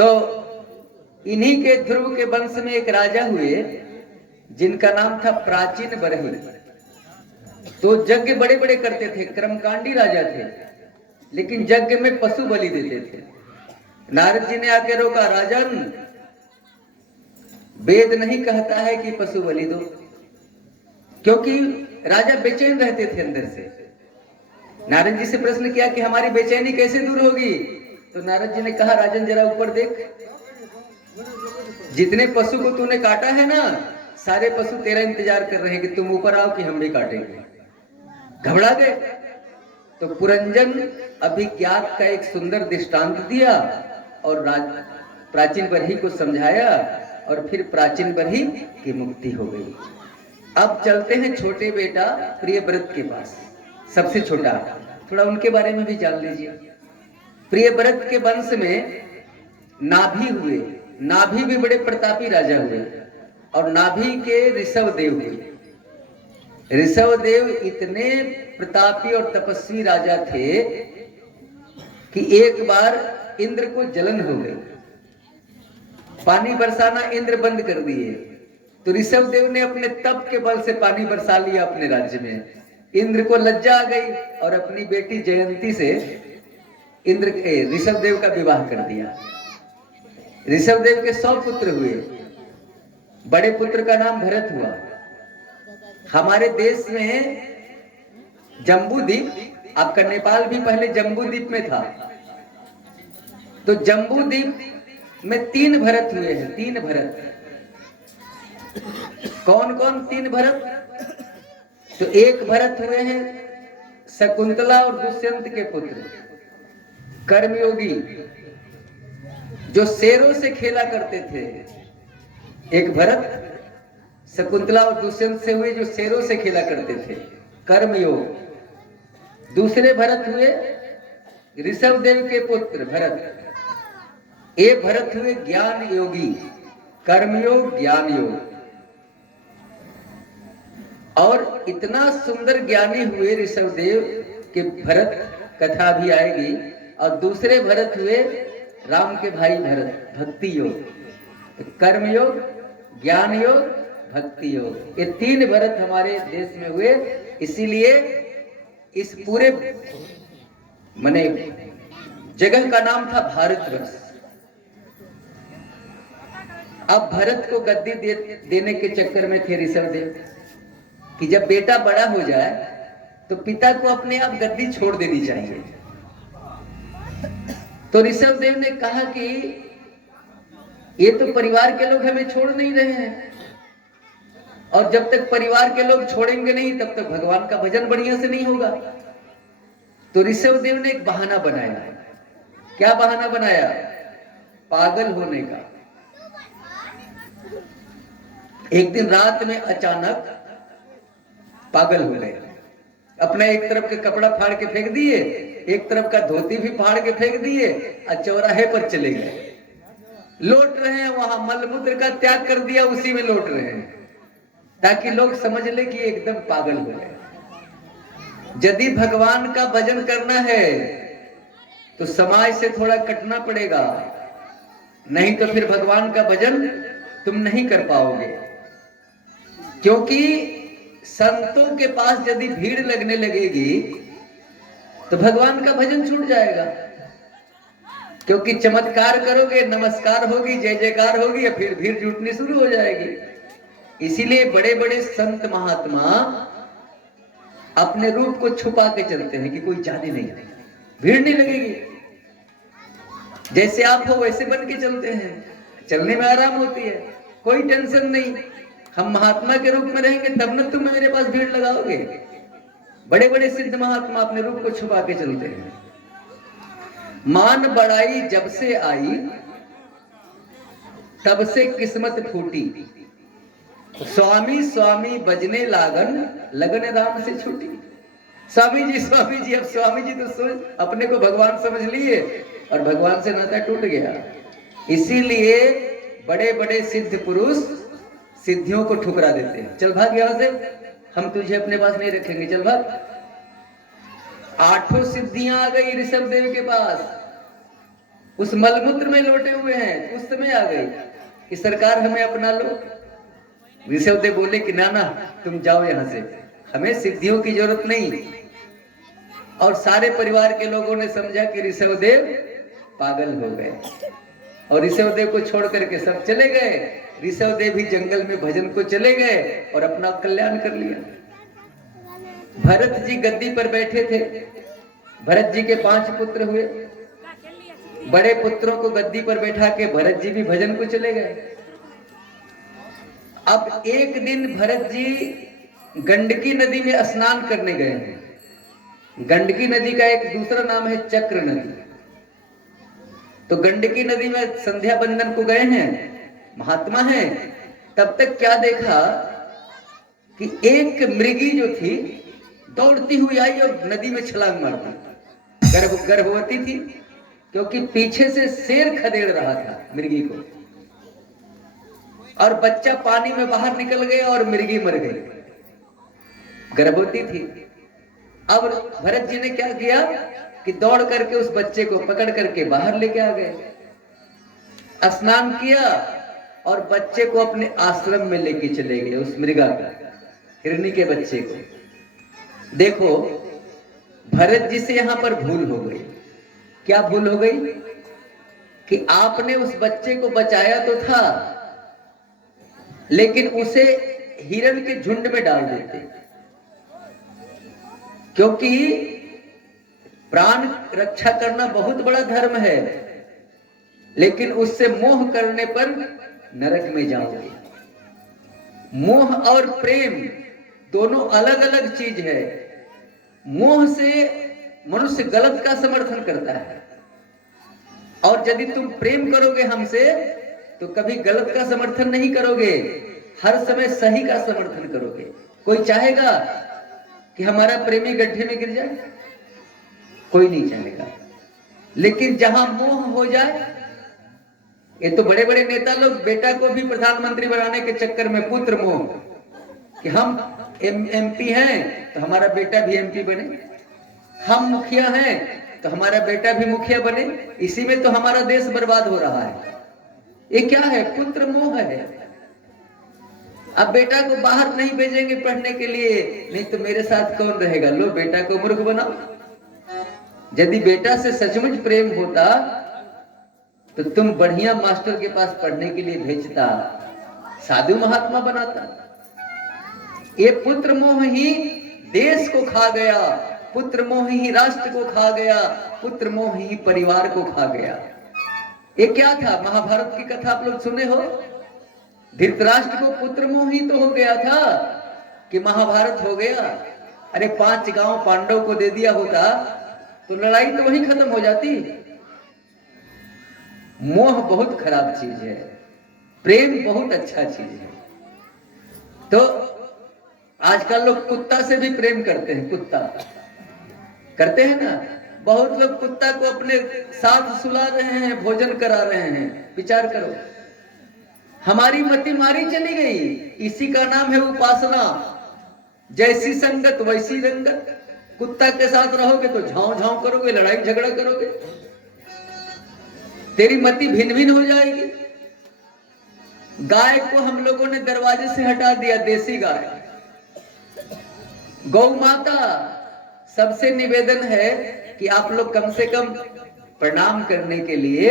तो इन्हीं के ध्रुव के वंश में एक राजा हुए जिनका नाम था प्राचीन बरही। तो यज्ञ बड़े बड़े करते थे, कर्मकांडी राजा थे, लेकिन यज्ञ में पशु बलि देते थे। नारद जी ने आके रोका, राजन वेद नहीं कहता है कि पशु बलि दो, क्योंकि राजा बेचैन रहते थे अंदर से। नारद जी से प्रश्न किया कि हमारी बेचैनी कैसे दूर होगी? तो नारद जी ने कहा, राजन जरा ऊपर देख, जितने पशु को तूने काटा है ना, सारे पशु तेरा इंतजार कर रहे हैं कि तुम ऊपर आओ कि हम भी काटेंगे। घबरा गए। तो पुरंजन अभिज्ञात का एक सुंदर दृष्टांत दिया और प्राचीन बरही को समझाया और फिर प्राचीन बरही की मुक्ति हो गई। अब चलते हैं छोटे बेटा प्रियव्रत के पास, सबसे छोटा, थोड़ा उनके बारे में भी जान लीजिए। प्रियव्रत के वंश में नाभि हुए, नाभि भी बड़े प्रतापी राजा हुए और नाभि के ऋषभ देव हुए। ऋषभ देव इतने प्रतापी और तपस्वी राजा थे कि एक बार इंद्र को जलन हो गई, पानी बरसाना इंद्र बंद कर दिए। तो ऋषभ देव ने अपने तप के बल से पानी बरसा लिया अपने राज्य में। इंद्र को लज्जा आ गई और अपनी बेटी जयंती से ऋषभ देव का विवाह कर दिया। ऋषभ देव के 100 पुत्र हुए। बड़े पुत्र का नाम भरत हुआ। हमारे देश में जम्बूद्वीप, आपका नेपाल भी पहले जम्बूद्वीप में था, तो जम्बूद्वीप में 3 भरत हुए हैं, 3 भरत। कौन कौन 3 भरत? तो एक भरत हुए हैं शकुंतला और दुष्यंत के पुत्र, कर्मयोगी, जो शेरों से खेला करते थे। एक भरत शकुंतला और दुष्यंत से हुए जो शेरों से खेला करते थे, कर्मयोग। दूसरे भरत हुए ऋषभ देव के पुत्र भरत। ये भरत हुए ज्ञान योगी, कर्मयोग ज्ञान योग। और इतना सुंदर ज्ञानी हुए ऋषभ देव के भरत, कथा भी आएगी। और दूसरे भरत हुए राम के भाई भरत, भक्ति योग। कर्मयोग, ज्ञान योग, भक्ति योग, ये 3 भरत हमारे देश में हुए। इसीलिए इस पूरे माने जगह का नाम था भारतवर्ष। अब भरत को गद्दी देने के चक्कर में थे ऋषभ देव कि जब बेटा बड़ा हो जाए तो पिता को अपने आप गद्दी छोड़ देनी चाहिए। तो ऋषभ देव ने कहा कि ये तो परिवार के लोग हमें छोड़ नहीं रहे हैं, और जब तक परिवार के लोग छोड़ेंगे नहीं तब तक भगवान का भजन बढ़िया से नहीं होगा। तो ऋषभ देव ने एक बहाना बनाया। क्या बहाना बनाया? पागल होने का। एक दिन रात में अचानक पागल हो गए। अपना एक तरफ के कपड़ा फाड़ के फेंक दिए, एक तरफ का धोती भी फाड़ के फेंक दिए और चौराहे पर चले गए। लौट रहे हैं, वहां मलमूत्र का त्याग कर दिया, उसी में लौट रहे हैं ताकि लोग समझ ले कि एकदम पागल हो गए। यदि भगवान का भजन करना है तो समाज से थोड़ा कटना पड़ेगा, नहीं तो फिर भगवान का भजन तुम नहीं कर पाओगे। क्योंकि संतों के पास यदि भीड़ लगने लगेगी तो भगवान का भजन छूट जाएगा। क्योंकि चमत्कार करोगे, नमस्कार होगी, जय जयकार होगी, या फिर भीड़ जुटनी शुरू हो जाएगी। इसीलिए बड़े बड़े संत महात्मा अपने रूप को छुपा के चलते हैं कि कोई जाने नहीं, भीड़ नहीं लगेगी। जैसे आप हो वैसे बन के चलते हैं, चलने में आराम होती है, कोई टेंशन नहीं। हम महात्मा के रूप में रहेंगे तब न तुम मेरे पास भीड़ लगाओगे। बड़े बड़े सिद्ध महात्मा अपने रूप को छुपा के चलते हैं। मान बड़ाई जब से आई तब से किस्मत फूटी, स्वामी स्वामी बजने लागन, लगन राम से छूटी। स्वामी जी अब स्वामी जी तो सोच अपने को भगवान समझ लिए और भगवान से नाता टूट गया। इसीलिए बड़े बड़े सिद्ध पुरुष सिद्धियों को ठुकरा देते हैं। चल भाग यहां से, हम तुझे अपने पास नहीं रखेंगे, चल भाग। 8 सिद्धियां आ गई ऋषभ देव के पास। उस मलमूत्र में लोटे हुए हैं। उस समय आ गई कि सरकार हमें अपना लो। ऋषभदेव बोले कि ना ना, तुम जाओ यहां से, हमें सिद्धियों की जरूरत नहीं। और सारे परिवार के लोगों ने समझा कि ऋषभदेव पागल हो गए और ऋषभदेव को छोड़ करके सब चले गए। ऋषभदेव भी जंगल में भजन को चले गए और अपना कल्याण कर लिया। भरत जी गद्दी पर बैठे थे। भरत जी के 5 पुत्र हुए। बड़े पुत्रों को गद्दी पर बैठा के भरत जी भी भजन को चले गए। अब एक दिन भरत जी गंडकी नदी में स्नान करने गए हैं। गंडकी नदी का एक दूसरा नाम है चक्र नदी। तो गंडकी नदी में संध्या बंदन को गए हैं, महात्मा है। तब तक क्या देखा कि एक मृगी जो थी दौड़ती हुई आई और नदी में छलांग मार दी। गर्भवती थी, क्योंकि पीछे से शेर खदेड़ रहा था मृगी को, और बच्चा पानी में बाहर निकल गया और मृगी मर गई। गर्भवती थी। अब भरत जी ने क्या किया कि दौड़ करके उस बच्चे को पकड़ करके बाहर लेके आ गए, स्नान किया और बच्चे को अपने आश्रम में लेके चले गए। उस मृगा को, हिरनी के बच्चे को। देखो, भरत जी से यहां पर भूल हो गई। क्या भूल हो गई कि आपने उस बच्चे को बचाया तो था, लेकिन उसे हिरण के झुंड में डाल देते, क्योंकि प्राण रक्षा करना बहुत बड़ा धर्म है, लेकिन उससे मोह करने पर नरक में जाओगे। मोह और प्रेम दोनों अलग अलग चीज है। मोह से मनुष्य गलत का समर्थन करता है, और यदि तुम प्रेम करोगे हमसे तो कभी गलत का समर्थन नहीं करोगे, हर समय सही का समर्थन करोगे। कोई चाहेगा कि हमारा प्रेमी गड्ढे में गिर जाए? कोई नहीं चाहेगा। लेकिन जहां मोह हो जाए, ये तो बड़े बड़े नेता लोग बेटा को भी प्रधानमंत्री बनाने के चक्कर में पुत्र मोह, कि हम एमपी हैं तो हमारा बेटा भी एमपी बने, हम मुखिया हैं तो हमारा बेटा भी मुखिया बने, इसी में तो हमारा देश बर्बाद हो रहा है। ये क्या है? पुत्र मोह है। अब बेटा को बाहर नहीं भेजेंगे पढ़ने के लिए, नहीं तो मेरे साथ कौन रहेगा? लो, बेटा को मूर्ख बनाओ। यदि बेटा से सचमुच प्रेम होता तो तुम बढ़िया मास्टर के पास पढ़ने के लिए भेजता, साधु महात्मा बनाता। ये पुत्र मोह ही देश को खा गया, पुत्र मोह ही राष्ट्र को खा गया, पुत्र मोह ही परिवार को खा गया। ये क्या था? महाभारत की कथा आप लोग सुने हो। धृतराष्ट्र को पुत्र मोह ही तो हो गया था कि महाभारत हो गया। अरे 5 गांव पांडव को दे दिया होता तो लड़ाई तो वहीं खत्म हो जाती। मोह बहुत खराब चीज है, प्रेम बहुत अच्छा चीज है। तो आजकल लोग कुत्ता से भी प्रेम करते हैं। कुत्ता करते हैं ना, बहुत लोग कुत्ता को अपने साथ सुला रहे हैं, भोजन करा रहे हैं। विचार करो, हमारी मति मारी चली गई। इसी का नाम है उपासना। जैसी संगत वैसी रंगत। कुत्ता के साथ रहोगे तो झांव झांव करोगे, लड़ाई झगड़ा करोगे, तेरी मति भिन्न भिन्न हो जाएगी। गाय को हम लोगों ने दरवाजे से हटा दिया, देसी गाय। गौ माता, सबसे निवेदन है कि आप लोग कम से कम प्रणाम करने के लिए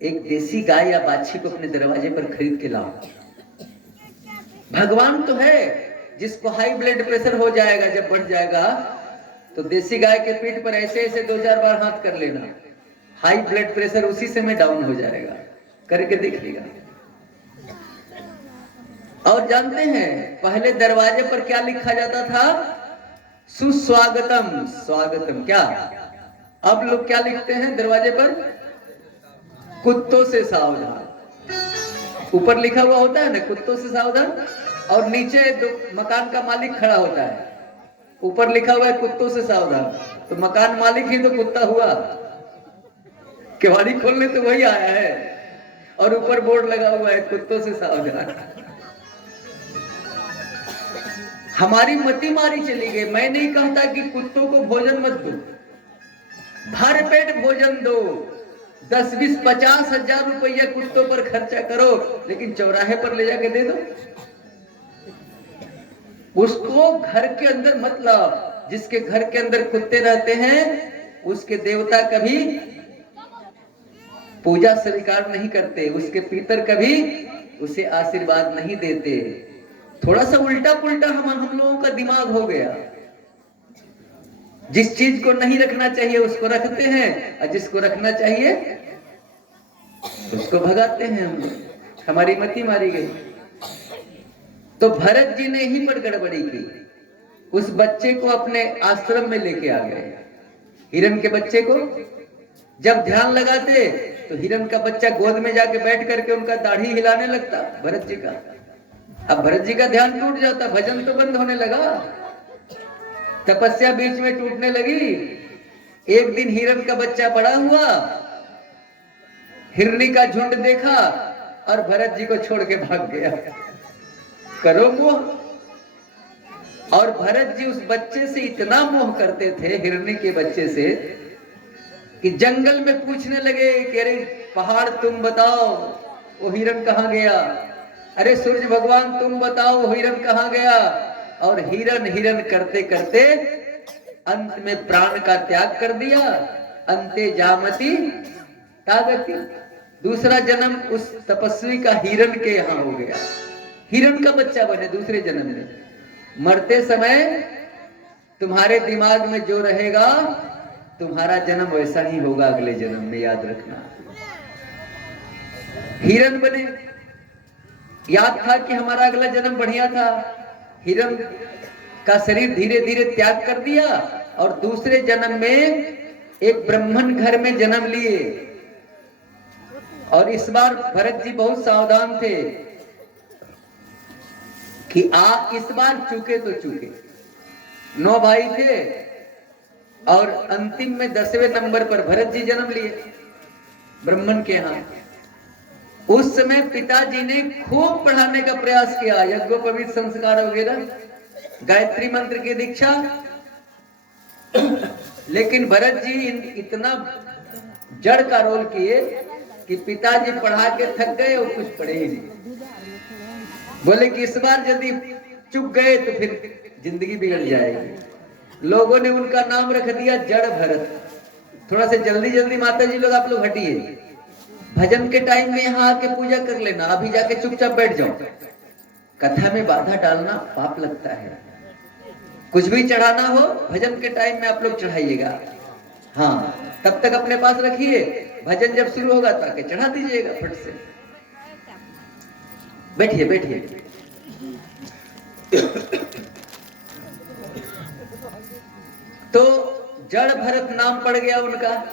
एक देसी गाय या बाछी को अपने दरवाजे पर खरीद के लाओ। भगवान तो है, जिसको हाई ब्लड प्रेशर हो जाएगा, जब बढ़ जाएगा तो देसी गाय के पीठ पर ऐसे ऐसे 2-4 बार हाथ कर लेना, हाई ब्लड प्रेशर उसी समय डाउन हो जाएगा। करके देखिएगा। और जानते हैं पहले दरवाजे पर क्या लिखा जाता था? सुस्वागतम, स्वागतम। क्या अब लोग क्या लिखते हैं दरवाजे पर? कुत्तों से सावधान। ऊपर लिखा हुआ होता है ना, कुत्तों से सावधान, और नीचे मकान का मालिक खड़ा होता है। ऊपर लिखा हुआ है कुत्तों से सावधान, तो मकान मालिक ही तो कुत्ता हुआ। केवाड़ी खोलने तो वही आया है, और ऊपर बोर्ड लगा हुआ है कुत्तों से सावधान। हमारी मति मारी चली गई। मैं नहीं कहता कि कुत्तों को भोजन मत दो, भर पेट भोजन दो, 10-20-50 हजार रुपया कुत्तों पर खर्चा करो, लेकिन चौराहे पर ले जाके दे दो। उसको घर के अंदर मतलब, जिसके घर के अंदर कुत्ते रहते हैं उसके देवता कभी पूजा स्वीकार नहीं करते, उसके पितर कभी उसे आशीर्वाद नहीं देते। थोड़ा सा उल्टा पुल्टा हम लोगों का दिमाग हो गया। जिस चीज को नहीं रखना चाहिए उसको रखते हैं, और जिसको रखना चाहिए उसको भगाते हैं हम लोग। हमारी मति मारी गई। तो भरत जी ने ही पर गड़बड़ी की, उस बच्चे को अपने आश्रम में लेके आ गए। हिरण के बच्चे को जब ध्यान लगाते तो हिरण का बच्चा गोद में जाके बैठ करके उनका दाढ़ी हिलाने लगता भरत जी का। अब भरत जी का ध्यान टूट जाता, भजन तो बंद होने लगा, तपस्या बीच में टूटने लगी। एक दिन हिरण का बच्चा बड़ा हुआ, हिरनी का झुंड देखा और भरत जी को छोड़ के भाग गया। करो मोह। और भरत जी उस बच्चे से इतना मोह करते थे, हिरनी के बच्चे से, कि जंगल में पूछने लगे कि अरे पहाड़ तुम बताओ वो हिरण कहाँ गया, अरे सूरज भगवान तुम बताओ वो हिरण कहाँ गया। और हिरण हिरण करते करते अंत में प्राण का त्याग कर दिया। अंते जामति तागति, दूसरा जन्म उस तपस्वी का हिरण के यहाँ हो गया, हिरण का बच्चा बने दूसरे जन्म में। मरते समय तुम्हारे दिमाग में जो रहेगा तुम्हारा जन्म वैसा ही होगा अगले जन्म में, याद रखना। हिरण बने, याद था कि हमारा अगला जन्म बढ़िया था। हिरण का शरीर धीरे धीरे त्याग कर दिया और दूसरे जन्म में एक ब्राह्मण घर में जन्म लिए। और इस बार भरत जी बहुत सावधान थे कि आप इस बार चूके तो चूके। 9 भाई थे और अंतिम में 10वें नंबर पर भरत जी जन्म लिए ब्राह्मण के यहाँ। उस समय पिताजी ने खूब पढ़ाने का प्रयास किया, यज्ञोपवीत संस्कार वगैरह, गायत्री मंत्र की दीक्षा। लेकिन भरत जी इतना जड़ का रोल किए कि पिताजी पढ़ा के थक गए और कुछ पढ़े ही नहीं। बोले कि इस बार यदि चुक गए तो फिर जिंदगी बिगड़ जाएगी। लोगों ने उनका नाम रख दिया जड़ भरत। थोड़ा से जल्दी जल्दी माता जी लोग आप लोग हटिए, भजन के टाइम में यहाँ आके पूजा कर लेना, अभी जाके चुपचाप बैठ जाओ। कथा में बाधा डालना पाप लगता है। कुछ भी चढ़ाना हो भजन के टाइम में आप लोग चढ़ाइएगा, हाँ तब तक अपने पास रखिए, भजन जब शुरू होगा तो आके चढ़ा दीजिएगा फट से। बैठिए बैठिए। तो जड़ भरत नाम पड़ गया उनका।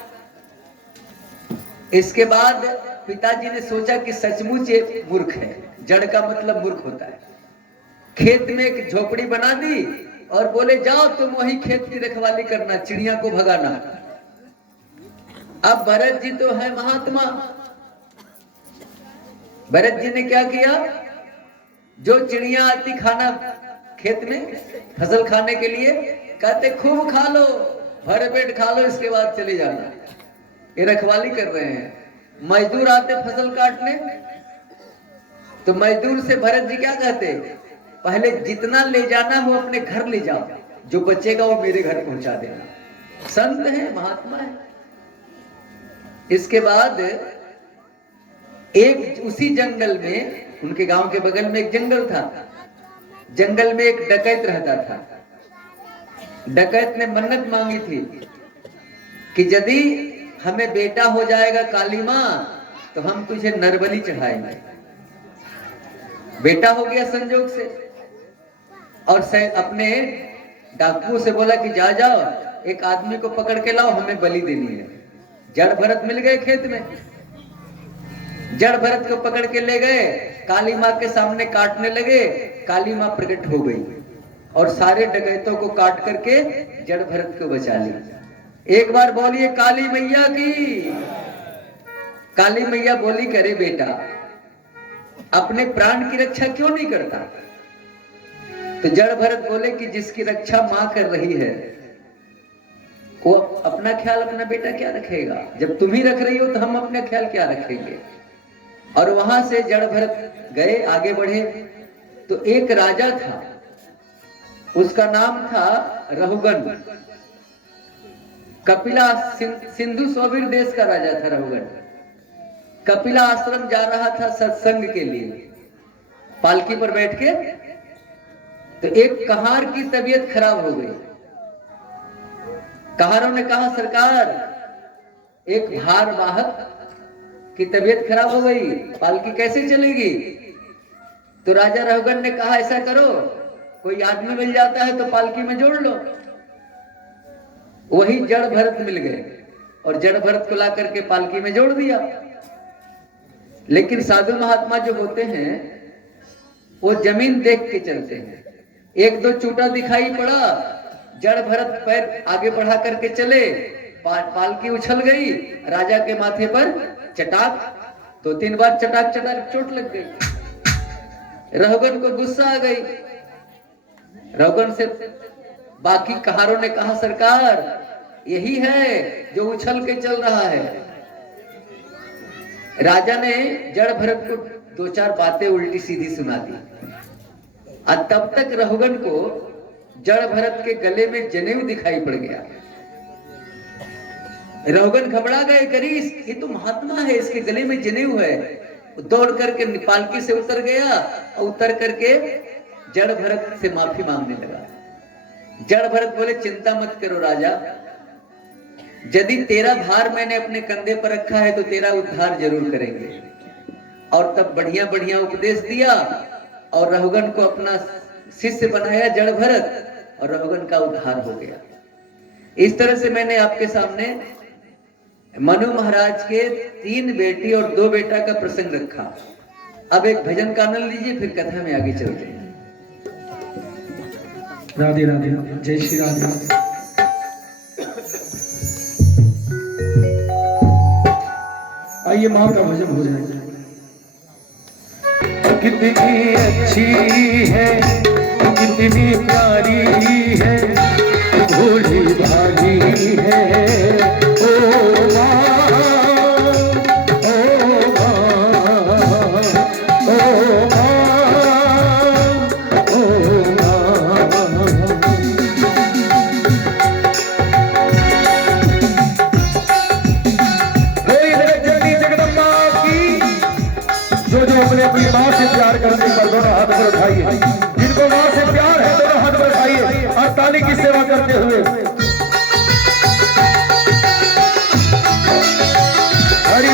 इसके बाद पिताजी ने सोचा कि सचमुच ये मूर्ख है, जड़ का मतलब मूर्ख होता है। खेत में एक झोपड़ी बना दी और बोले जाओ तुम वही खेत की रखवाली करना, चिड़िया को भगाना। अब भरत जी तो है महात्मा, भरत जी ने क्या किया, जो चिड़िया आती खाना खेत में फसल खाने के लिए, कहते खूब खा लो, भर पेट खा लो, इसके बाद चले जाना। ये रखवाली कर रहे हैं। मजदूर आते फसल काटने, तो मजदूर से भरत जी क्या कहते, पहले जितना ले जाना हो अपने घर ले जाओ, जो बचेगा वो मेरे घर पहुंचा देना। संत है, महात्मा है। इसके बाद एक उसी जंगल में, उनके गांव के बगल में एक जंगल था, जंगल में एक डकैत रहता था। डकैत ने मन्नत मांगी थी कि यदि हमें बेटा हो जाएगा काली मां तो हम तुझे नरबली चढ़ाएंगे। बेटा हो गया संजोग से, और अपने डाकुओं से बोला कि जा जाओ एक आदमी को पकड़ के लाओ, हमें बलि देनी है। जड़ भरत मिल गए खेत में, जड़ भरत को पकड़ के ले गए, काली मां के सामने काटने लगे। काली मां प्रकट हो गई और सारे डकैतों को काट करके जड़ भरत को बचा लिया। एक बार बोलिए काली मैया की। काली मैया बोली करे बेटा अपने प्राण की रक्षा क्यों नहीं करता। तो जड़ भरत बोले कि जिसकी रक्षा मां कर रही है वो अपना ख्याल अपना बेटा क्या रखेगा? जब तुम ही रख रही हो तो हम अपना ख्याल क्या रखेंगे? और वहां से जड़ भरत गए, आगे बढ़े तो एक राजा था, उसका नाम था रहुगन। कपिला सिंधु सौवीर देश का राजा था रहुगन। कपिला आश्रम जा रहा था सत्संग के लिए, पालकी पर बैठ के, तो एक कहार की तबीयत खराब हो गई। कहारों ने कहा सरकार, एक भार वाहक की तबीयत खराब हो गई, पालकी कैसे चलेगी? तो राजा रहुगन ने कहा ऐसा करो, कोई आदमी मिल जाता है तो पालकी में जोड़ लो। वही जड़ भरत मिल गए और जड़ भरत को ला करके पालकी में जोड़ दिया। लेकिन साधु महात्मा जो होते हैं वो जमीन देख के चलते हैं। एक दो चूटा दिखाई पड़ा, जड़ भरत पैर आगे बढ़ा करके चले, पालकी उछल गई, राजा के माथे पर चटाक, 2-3 बार चटाक चटाक चोट लग गई। रहुगन को गुस्सा आ गई। रहुगन से बाकी कहारों ने कहा सरकार, यही है जो उछल के चल रहा है। राजा ने जड़ भरत को 2-4 बातें उल्टी सीधी सुना दी। और तब तक रहुगन को जड़ भरत के गले में जनेऊ दिखाई पड़ गया। रहुगन घबरा गए, करीस ये तो महात्मा है, इसके गले में जनेऊ है। दौड़ करके पालकी से उतर गया और उतर करके जड़ भरत से माफी मांगने लगा। जड़ भरत बोले चिंता मत करो राजा, यदि तेरा भार मैंने अपने कंधे पर रखा है तो तेरा उद्धार जरूर करेंगे। और तब बढ़िया बढ़िया उपदेश दिया और रहुगन को अपना शिष्य बनाया जड़ भरत, और रहुगन का उद्धार हो गया। इस तरह से मैंने आपके सामने मनु महाराज के 3 बेटी और 2 बेटा का प्रसंग रखा। अब एक भजन का आनंद लीजिए, फिर कथा में आगे चलते हैं। राधे राधे, जय श्री राधे। आइए मां का भजन हो जाएगा। कितनी अच्छी है, कितनी प्यारी है, भोली भाली है ओ माँ, ओ माँ, ओ माँ, ओ माँ। अपने अपनी माँ से प्यार करने पर दोनों हाथ पर उठाइए। जिनको माँ से प्यार है दोनों हाथ पर उठाइए और ताली की सेवा करते हुए हरि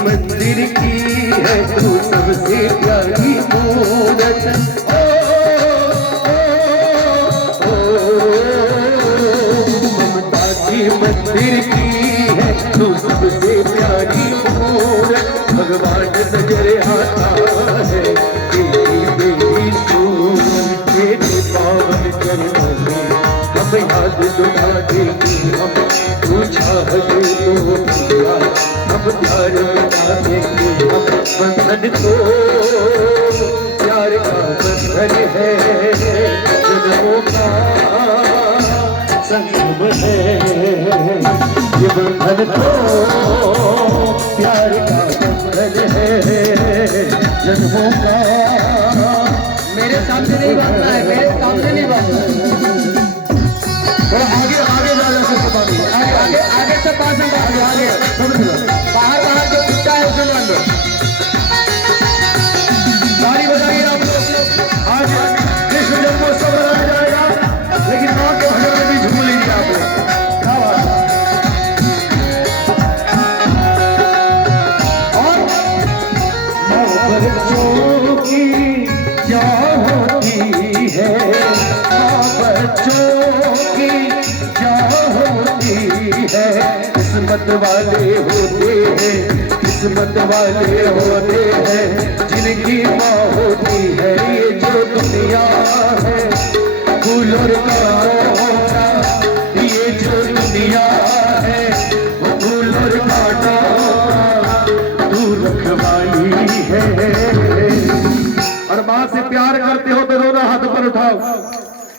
मंदिर की है तू सबसे प्यारी मूरत। ममता की मंदिर की है तू सबसे प्यारी मूरत। भगवान नजर आता है तेरी बेटी सूरत। तेरे पावन चरणों में हम याद लुटा देंगे, हम पूछा है तो हम प्यार बता देंगे, हम बंधन तो प्यार का बंधन है, जन्मों का संगम है। ये बंधन तो प्यार का बंधन है, जन्मों का। मेरे सामने नहीं बांधना है, मेरे सामने नहीं बांधना है। और आगे आगे ज्यादा से बात, आगे आगे आगे से पास आगे आगे बाहर बाहर जो कुत्ता है उसे बांधो। ताली बजाइए आप लोग। आज कृष्ण जन्मोत्सव मनाया जाएगा, लेकिन माँ के भजन में भी झूम लीजिए आप लोग। क्या बात है। और माँ बच्चों की क्या होती है, माँ बच्चों की क्या होती है। किस्मत वाले होते हैं, किस्मत वाले होते हैं, जिनकी माँ होती है। ये जो दुनिया है फूल और कांटा, ये जो दुनिया है वो फूल और कांटा, तू रखवाली है। और माँ से प्यार करते हो तो दोनों हाथ पर उठाओ।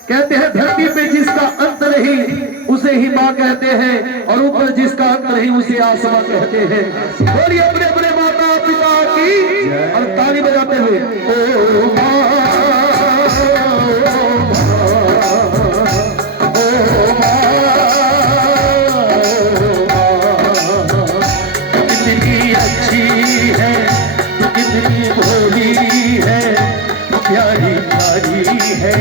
कहते हैं धरती पे जिसका अंत नहीं उसे ही माँ कहते हैं, और ऊपर जिसका अंत नहीं उसे आसमां कहते हैं। बोलिए अपने अपने माता पिता की, और ताली बजाते हुए ओ माँ, ओ माँ, कितनी अच्छी है, कितनी भोली है, प्यारी प्यारी है।